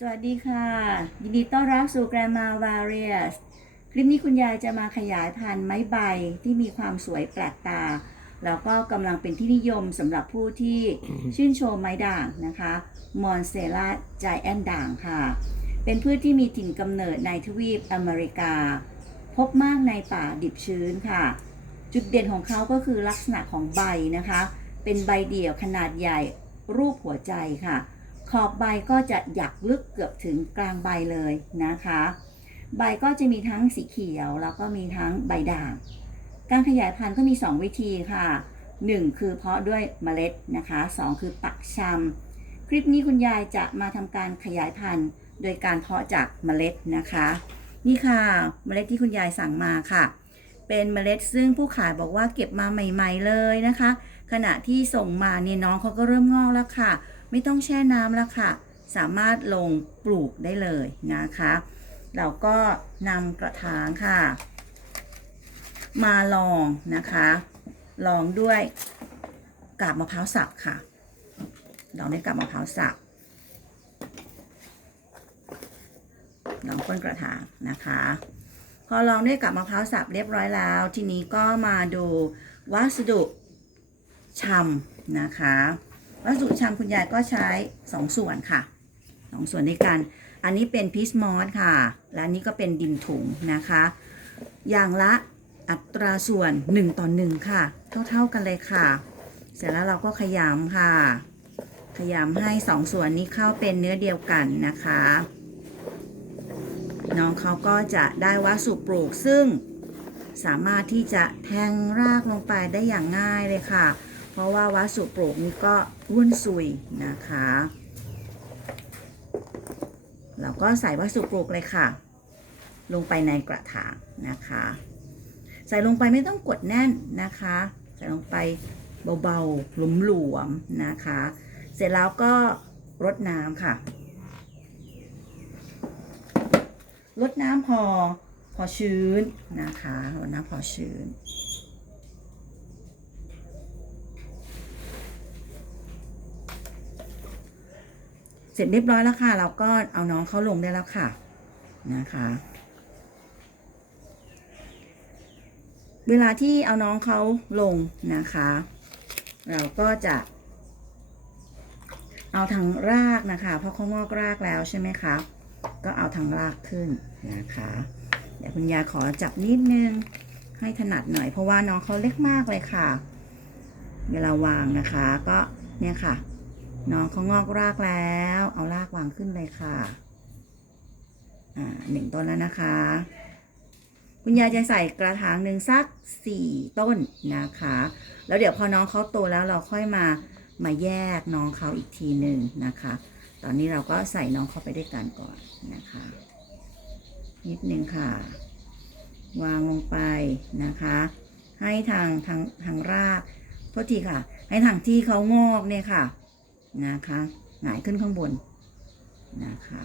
สวัสดีค่ะ ยินดีต้อนรับสู่ Grandma Various คลิปนี้คุณยายจะมาขยายพันธุ์ไม้ใบที่มีความสวยแปลกตา แล้วก็กำลังเป็นที่นิยมสำหรับผู้ที่ชื่นชมไม้ด่างนะคะมอนเซล่าไจแอนด่างค่ะ เป็นพืชที่มีถิ่นกำเนิดในทวีปอเมริกา พบมากในป่าดิบชื้นค่ะ จุดเด่นของเขาก็คือลักษณะของใบนะคะ เป็นใบเดี่ยวขนาดใหญ่รูปหัวใจค่ะ ขอบใบก็จะหยักลึกเกือบถึงกลางใบเลยนะคะ ใบก็จะมีทั้งสีเขียวแล้วก็มีทั้งใบด่าง การขยายพันธุ์ก็มี 2 วิธีค่ะ 1 คือเพาะด้วยเมล็ดนะคะ 2 คือปักชำคลิปนี้คุณยายจะมาทำการขยายพันธุ์ โดยการเพาะจากเมล็ดนะคะ นี่ค่ะเมล็ดที่คุณยายสั่งมาค่ะ เป็นเมล็ดซึ่งผู้ขายบอกว่าเก็บมาใหม่ ๆเลยนะคะ ขณะที่ส่งมาเนี่ยน้องเขาก็เริ่มงอกแล้วค่ะ ไม่ต้องแช่น้ำแล้วค่ะ สามารถลงปลูกได้เลยนะคะ เราก็นำกระถางค่ะ มาลองนะคะ ลองด้วยกาบมะพร้าวสับค่ะ ลองด้วยกาบมะพร้าวสับลองก้นกระถางนะคะ พอลองด้วยกับมะพร้าวสับเรียบร้อยแล้ว ทีนี้ก็มาดูวัสดุชำนะคะ วัสดุชำคุณยายก็ใช้ 2 ส่วนค่ะสองส่วนด้วยกัน อันนี้เป็นพีชมอสค่ะ และอันนี้ก็เป็นดินถุงนะคะ อย่างละอัตราส่วน 1 ต่อ 1 ค่ะ เท่าๆกันเลยค่ะ เสร็จแล้วเราก็ขยำค่ะ ขยำให้ 2 ส่วนนี้เข้าเป็นเนื้อเดียวกันนะคะ น้องเขาก็จะได้วัสดุปลูกซึ่งสามารถที่จะแทงรากลงไปได้อย่างง่ายเลยค่ะ เพราะว่าวัสดุปลูกนี้ก็ร่วนซุยนะคะ เราก็ใส่วัสดุปลูกเลยค่ะ ลงไปในกระถางนะคะ ใส่ลงไปไม่ต้องกดแน่นนะคะ ใส่ลงไปเบาๆหลวมๆนะคะ เสร็จแล้วก็รดน้ำค่ะลดน้ำพอพอชื้นนะคะลดน้ำพอชื้น เสร็จเรียบร้อยแล้วค่ะ เราก็เอาน้องเขาลงได้แล้วค่ะนะคะ เวลาที่เอาน้องเขาลงนะคะ เราก็จะ เอาทางรากนะคะเพราะเขางอกรากแล้วใช่ไหมคะก็เอาทางรากขึ้นนะคะเดี๋ยวคุณยายขอจับนิดนึงให้ถนัดหน่อยเพราะว่าน้องเขาเล็กมากเลยค่ะ เวลาวางนะคะ ก็เนี่ยค่ะ น้องเขางอกรากแล้ว เอารากวางขึ้นเลยค่ะ อ่าหนึ่งต้นแล้วนะคะ คุณยายจะใส่กระถางหนึ่งสักสี่ต้นนะคะ แล้วเดี๋ยวพอน้องเขาโตแล้วเราค่อยมามาแยกน้องเขาอีกทีหนึ่งนะคะ ตอนนี้เราก็ใส่น้องเขาไปด้วยกันก่อนนะคะ นิดนึงค่ะ วางลงไปนะคะ ให้ทางทางทางรากโทษทีค่ะ ให้ทางที่เขางอกเนี่ยค่ะ นะคะหงายขึ้นข้างบนนะคะ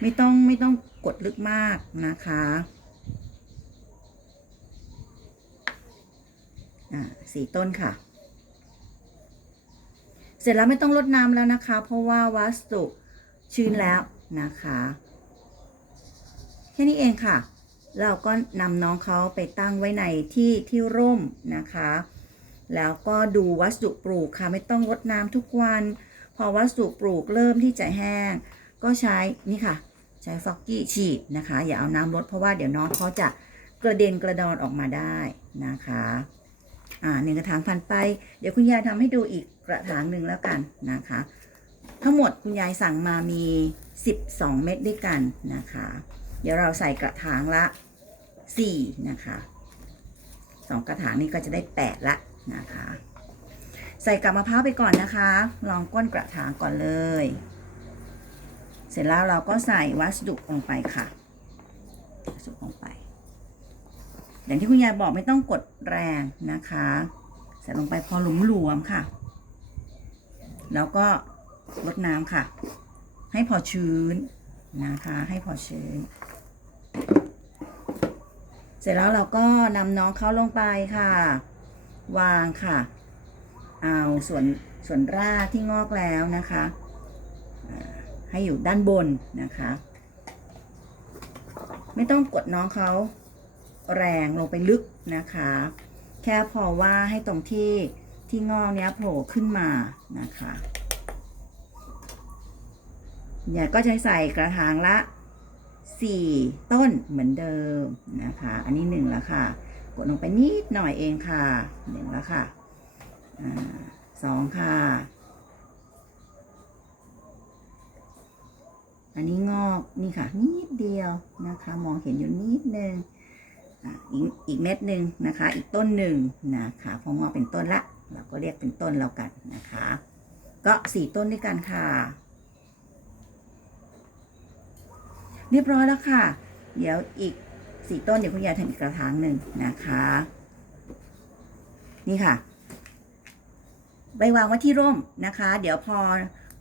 ไม่ต้องไม่ต้องกดลึกมากนะคะอ่าสี่ต้นค่ะ เสร็จแล้วไม่ต้องลดน้ำแล้วนะคะ เพราะว่าวัสดุชื้นแล้วนะคะ แค่นี้เองค่ะ เราก็นำน้องเขาไปตั้งไว้ในที่ที่ร่มนะคะ แล้วก็ดูวัสดุปลูกค่ะไม่ต้องรดน้ำทุกวัน พอวัสดุปลูกเริ่มที่จะแห้ง ก็ใช้นี่ค่ะ ใช้ฟอกกี้ฉีดนะคะ อย่าเอาน้ำลดเพราะว่าเดี๋ยวน้องเขาจะกระเด็นกระดอนออกมาได้นะคะอ่าหนึ่งกระถางผ่านไป เดี๋ยวคุณยายทำให้ดูอีกกระถางหนึ่งแล้วกันนะคะ ทั้งหมดคุณยายสั่งมามี 12 เม็ดด้วยกันนะคะ เดี๋ยวเราใส่กระถางละ4นะคะสองกระถางนี้ก็จะได้ 8 ละ นะคะ ใส่กับมะพร้าวไปก่อนนะคะ ลองก้นกระถางก่อนเลย เสร็จแล้วเราก็ใส่วัสดุลงไปค่ะวัสดุลงไป อย่างที่คุณยายบอกไม่ต้องกดแรงนะคะ ใส่ลงไปพอหลุมหลวมๆค่ะ แล้วก็ลดน้ำค่ะ ให้พอชื้นนะคะ ให้พอชื้นเสร็จแล้วเราก็นำน้องเข้าลงไปค่ะ วางค่ะ เอาส่วนส่วนรากที่งอกแล้วนะคะให้อยู่ด้านบนนะคะ ไม่ต้องกดน้องเขาแรงลงไปลึกนะคะ แค่พอว่าให้ตรงที่ที่งอกเนี้ยโผล่ขึ้นมานะคะยายก็จะใส่กระถางละ 4 ต้นเหมือนเดิมนะคะ อันนี้หนึ่งแล้วค่ะ กดลงไปนิดหน่อยเองค่ะหนึ่งแล้วค่ะอสองค่ะ อันนี้งอกนี่ค่ะ นิดเดียวนะคะ มองเห็นอยู่นิดนึงอะอีกอีกเม็ดหนึ่งนะคะ อีกต้นหนึ่งนะคะพองอกเป็นต้นละ เราก็เรียกเป็นต้นแล้วกันนะคะ ก็สี่ต้นด้วยกันค่ะ เรียบร้อยแล้วค่ะ เดี๋ยวอีก สี่ต้นเดี๋ยวคุณยายทำอีกกระถางหนึ่งนะคะ นี่ค่ะ ไปวางไว้ที่ร่มนะคะ เดี๋ยวพอ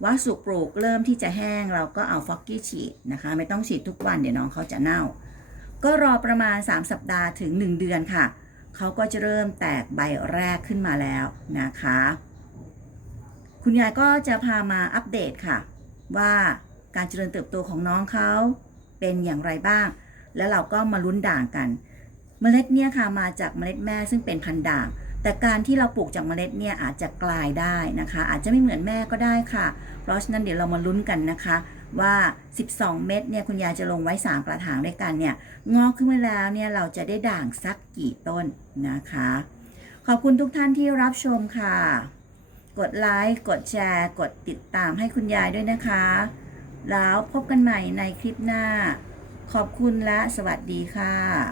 วัสดุปลูกเริ่มที่จะแห้งเราก็เอาฟอกกี้ฉีดนะคะ ไม่ต้องฉีดทุกวันเดี๋ยวน้องเขาจะเน่า ก็รอประมาณ 3 สัปดาห์ถึง 1 เดือนค่ะ เขาก็จะเริ่มแตกใบแรกขึ้นมาแล้วนะคะ คุณยายก็จะพามาอัปเดตค่ะ ว่าการเจริญเติบโตของน้องเขาเป็นอย่างไรบ้าง แล้วเราก็มาลุ้นด่างกัน เมล็ดเนี่ยค่ะมาจากเมล็ดแม่ซึ่งเป็นพันด่าง แต่การที่เราปลูกจากเมล็ดเนี่ยอาจจะกลายได้นะคะ อาจจะไม่เหมือนแม่ก็ได้ค่ะ เพราะฉะนั้นเดี๋ยวเรามาลุ้นกันนะคะว่า 12 เม็ดเนี่ยคุณยายจะลงไว้ 3 กระถางด้วยกันเนี่ยงอกขึ้นมาแล้วเนี่ยเราจะได้ด่างสักกี่ต้นนะคะ ขอบคุณทุกท่านที่รับชมค่ะ กดไลค์กดแชร์ กดติดตามให้คุณยายด้วยนะคะ แล้วพบกันใหม่ในคลิปหน้า ขอบคุณและสวัสดีค่ะ